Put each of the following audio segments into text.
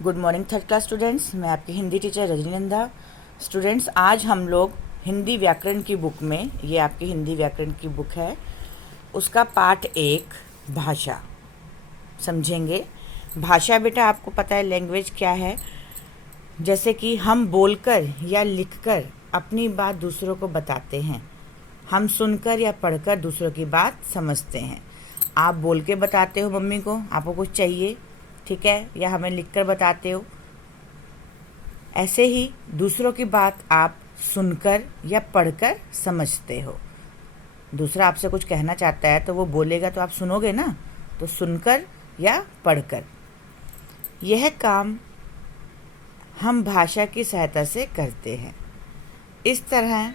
Good morning third class students. मैं आपकी Hindi teacher रजनीनंदा। Students, आज हम लोग हिंदी व्याकरण की बुक में, ये आपकी हिंदी व्याकरण की बुक है, उसका पाठ 1 भाषा समझेंगे। भाषा बेटा आपको पता है लैंग्वेज क्या है। जैसे कि हम बोलकर या लिखकर अपनी बात दूसरों को बताते हैं। हम सुनकर या पढ़कर दूसरों की बात समझते हैं। आप बोल के बताते हो मम्मी को, आपको कुछ चाहिए, ठीक है, या हमें लिखकर बताते हो। ऐसे ही दूसरों की बात आप सुनकर या पढ़कर समझते हो। दूसरा आपसे कुछ कहना चाहता है तो वो बोलेगा तो आप सुनोगे ना, तो सुनकर या पढ़कर। यह काम हम भाषा की सहायता से करते हैं। इस तरह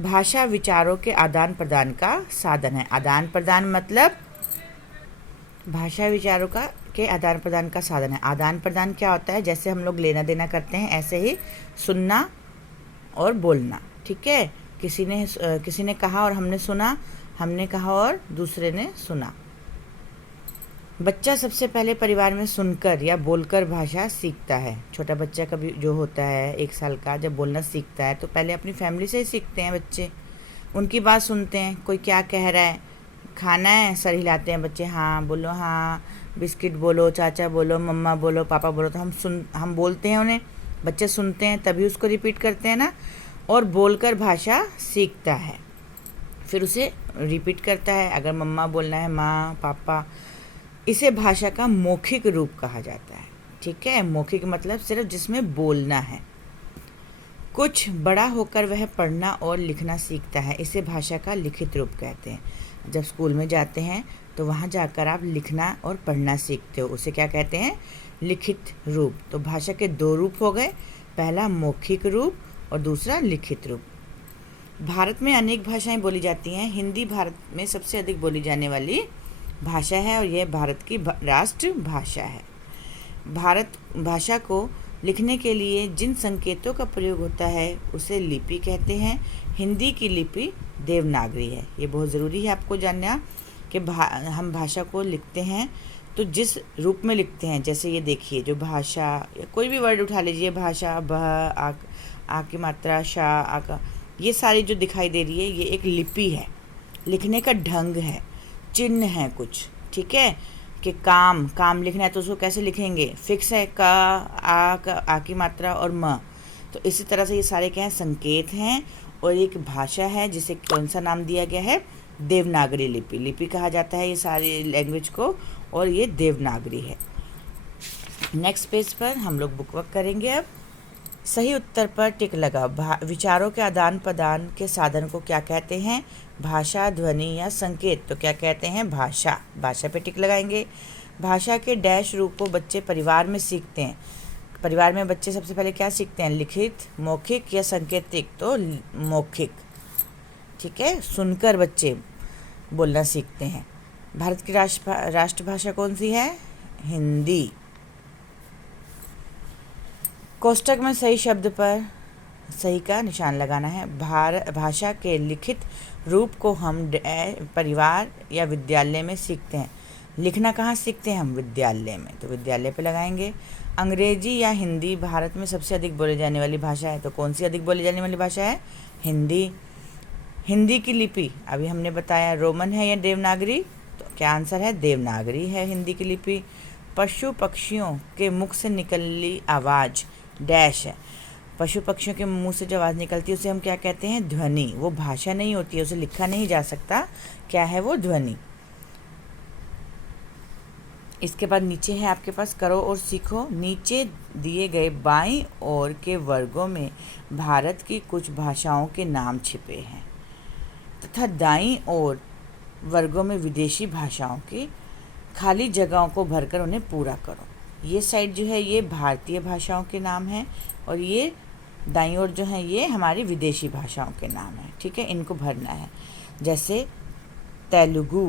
भाषा विचारों के आदान प्रदान का साधन है। आदान प्रदान मतलब भाषा विचारों का के आदान प्रदान का साधन है। आदान प्रदान क्या होता है? जैसे हम लोग लेना देना करते हैं, ऐसे ही सुनना और बोलना, ठीक है। किसी ने कहा और हमने सुना, हमने कहा और दूसरे ने सुना। बच्चा सबसे पहले परिवार में सुनकर या बोलकर भाषा सीखता है। छोटा बच्चा कभी जो होता है 1 साल का, जब बोलना सीखता है तो पहले अपनी फैमिली से ही सीखते हैं बच्चे। उनकी बात सुनते हैं, कोई क्या कह रहा है, खाना है, सर हिलाते हैं बच्चे, हाँ बोलो, हाँ, बिस्किट बोलो, चाचा बोलो, मम्मा बोलो, पापा बोलो, तो हम बोलते हैं उन्हें, बच्चे सुनते हैं तभी उसको रिपीट करते हैं ना। और बोलकर भाषा सीखता है, फिर उसे रिपीट करता है। अगर मम्मा बोलना है माँ, पापा, इसे भाषा का मौखिक रूप कहा जाता है, ठीक है। मौखिक मतलब सिर्फ जिसमें बोलना है। कुछ बड़ा होकर वह पढ़ना और लिखना सीखता है, इसे भाषा का लिखित रूप कहते हैं। जब स्कूल में जाते हैं तो वहाँ जाकर आप लिखना और पढ़ना सीखते हो, उसे क्या कहते हैं? लिखित रूप। तो भाषा के 2 रूप हो गए, पहला मौखिक रूप और दूसरा लिखित रूप। भारत में अनेक भाषाएं बोली जाती हैं। हिंदी भारत में सबसे अधिक बोली जाने वाली भाषा है और यह भारत की राष्ट्र भाषा है। भारत भाषा को लिखने के लिए जिन संकेतों का प्रयोग होता है उसे लिपि कहते हैं। हिंदी की लिपि देवनागरी है। ये बहुत ज़रूरी है आपको जानना कि हम भाषा को लिखते हैं तो जिस रूप में लिखते हैं, जैसे ये देखिए, जो भाषा, कोई भी वर्ड उठा लीजिए, भाषा, भ, आ की मात्रा, शा, आ का, ये सारी जो दिखाई दे रही है ये एक लिपि है। लिखने का ढंग है, चिन्ह है कुछ, ठीक है। कि काम लिखना है तो उसको कैसे लिखेंगे? फिक्स है, का, आ की मात्रा और म। तो इसी तरह से ये सारे क्या हैं? संकेत हैं। और एक भाषा है जिसे कौन सा नाम दिया गया है? देवनागरी लिपि। लिपि कहा जाता है ये सारी लैंग्वेज को, और ये देवनागरी है। नेक्स्ट पेज पर हम लोग बुक वर्क करेंगे। अब सही उत्तर पर टिक लगा। विचारों के आदान प्रदान के साधन को क्या कहते हैं? भाषा, ध्वनि या संकेत। तो क्या कहते हैं? भाषा। भाषा पे टिक लगाएंगे। भाषा के डैश रूप को बच्चे परिवार में सीखते हैं। परिवार में बच्चे सबसे पहले क्या सीखते हैं? लिखित, मौखिक या संकेतिक? तो मौखिक, ठीक है। सुनकर बच्चे बोलना सीखते हैं। भारत की राष्ट्रभाषा कौन सी है? हिंदी। कोष्टक में सही शब्द पर सही का निशान लगाना है। भाषा के लिखित रूप को हम परिवार या विद्यालय में सीखते हैं। लिखना कहाँ सीखते हैं हम? विद्यालय में, तो विद्यालय पे लगाएंगे। अंग्रेजी या हिंदी भारत में सबसे अधिक बोली जाने वाली भाषा है, तो कौन सी अधिक बोली जाने वाली भाषा है? हिंदी। हिंदी की लिपि अभी हमने बताया रोमन है या देवनागरी? तो क्या आंसर है? देवनागरी है हिंदी की लिपि। पशु पक्षियों के मुख से निकली आवाज़ डैश है। पशु पक्षियों के मुंह से जो आवाज़ निकलती है उसे हम क्या कहते हैं? ध्वनि। वो भाषा नहीं होती है, उसे लिखा नहीं जा सकता। क्या है वो? ध्वनि। इसके बाद नीचे है आपके पास करो और सीखो। नीचे दिए गए बाईं ओर के वर्गों में भारत की कुछ भाषाओं के नाम छिपे हैं तथा दाईं ओर वर्गों में विदेशी भाषाओं की खाली जगहों को भरकर उन्हें पूरा करो। ये साइड जो है ये भारतीय भाषाओं के नाम हैं और ये दाईं ओर जो है ये हमारी विदेशी भाषाओं के नाम हैं, ठीक है। इनको भरना है। जैसे तेलुगु।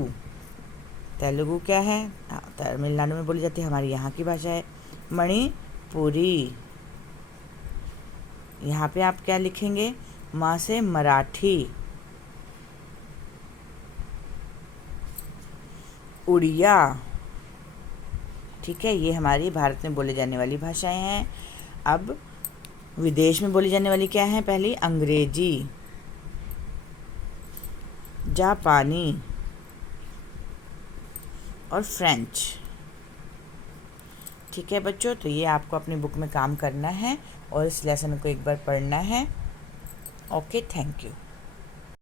तेलुगु क्या है? तमिलनाडु में बोली जाती है, हमारी यहाँ की भाषा है। मणिपुरी, यहाँ पे आप क्या लिखेंगे? माँ से मराठी। उड़िया, ठीक है, ये हमारी भारत में बोले जाने वाली भाषाएं हैं। अब विदेश में बोली जाने वाली क्या है? पहली अंग्रेजी, जापानी और फ्रेंच। ठीक है बच्चों, तो ये आपको अपनी बुक में काम करना है और इस लेसन को एक बार पढ़ना है। Okay, thank you.